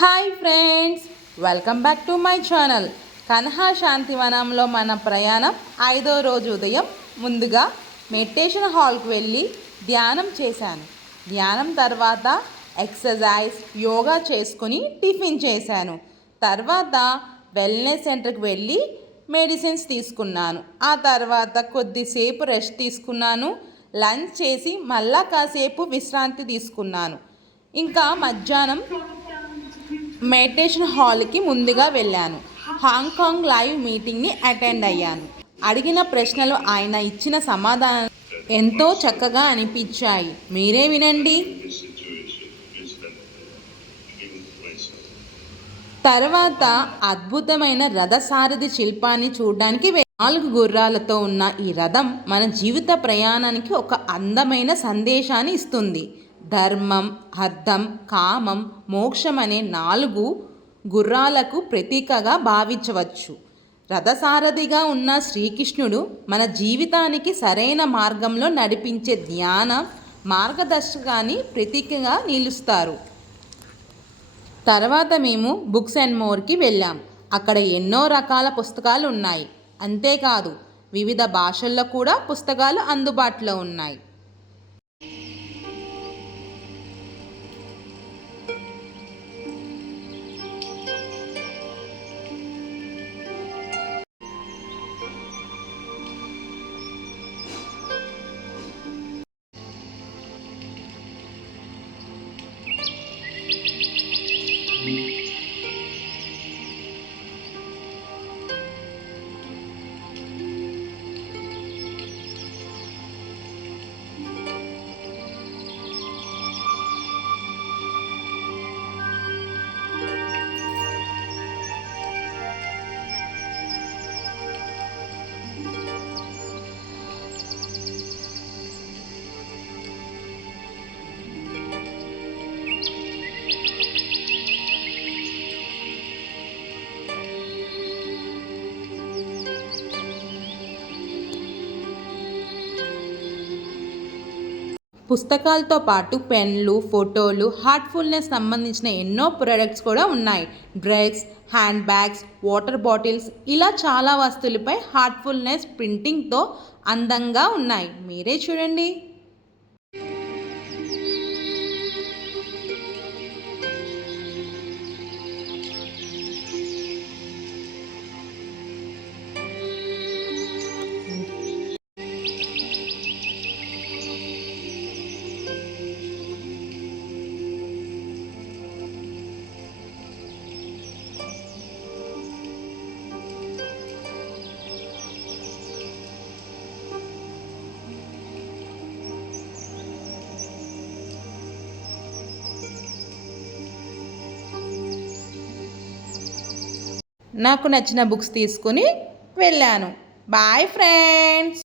Hi friends, welcome back to my channel. Kanha శాంతివనంలో మన ప్రయాణం 5వ రోజు ఉదయం ముందుగా మెడిటేషన్ హాల్కి వెళ్ళి ధ్యానం చేశాను. ధ్యానం తర్వాత ఎక్సర్సైజ్ యోగా చేసుకుని టిఫిన్ చేశాను. తర్వాత వెల్నెస్ సెంటర్కి వెళ్ళి మెడిసిన్స్ తీసుకున్నాను. ఆ తర్వాత కొద్దిసేపు రెస్ట్ తీసుకున్నాను. లంచ్ చేసి మళ్ళా కాసేపు విశ్రాంతి తీసుకున్నాను. ఇంకా మధ్యాహ్నం మెడిటేషన్ హాల్కి ముందుగా వెళ్ళాను. హాంకాంగ్ లైవ్ మీటింగ్ని అటెండ్ అయ్యాను. అడిగిన ప్రశ్నలు ఆయన ఇచ్చిన సమాధానాలు ఎంతో చక్కగా అనిపించాయి. మీరే వినండి. తర్వాత అద్భుతమైన రథసారథి శిల్పాన్ని చూడడానికి 4 గుర్రాలతో ఉన్న ఈ రథం మన జీవిత ప్రయాణానికి ఒక అందమైన సందేశాన్ని ఇస్తుంది. ధర్మం, అర్థం, కామం, మోక్షం అనే 4 గుర్రాలకు ప్రతీకగా భావించవచ్చు. రథసారథిగా ఉన్న శ్రీకృష్ణుడు మన జీవితానికి సరైన మార్గంలో నడిపించే ధ్యాన మార్గదర్శకాన్ని ప్రతీకగా నిలుస్తారు. తర్వాత మేము బుక్స్ అండ్ మోర్కి వెళ్ళాం. అక్కడ ఎన్నో రకాల పుస్తకాలు ఉన్నాయి. అంతేకాదు వివిధ భాషల్లో కూడా పుస్తకాలు అందుబాటులో ఉన్నాయి. పుస్తకాలతో పాటు పెన్లు, ఫోటోలు, హార్ట్ఫుల్నెస్ సంబంధించిన ఎన్నో ప్రొడక్ట్స్ కూడా ఉన్నాయి. Dress, hand bags, water bottles, ఇలా చాలా వస్తువులపై హార్ట్ఫుల్నెస్ ప్రింటింగ్తో అందంగా ఉన్నాయి. మీరే చూడండి. నాకు నచ్చిన బుక్స్ తీసుకుని వెళ్ళాను. Bye friends.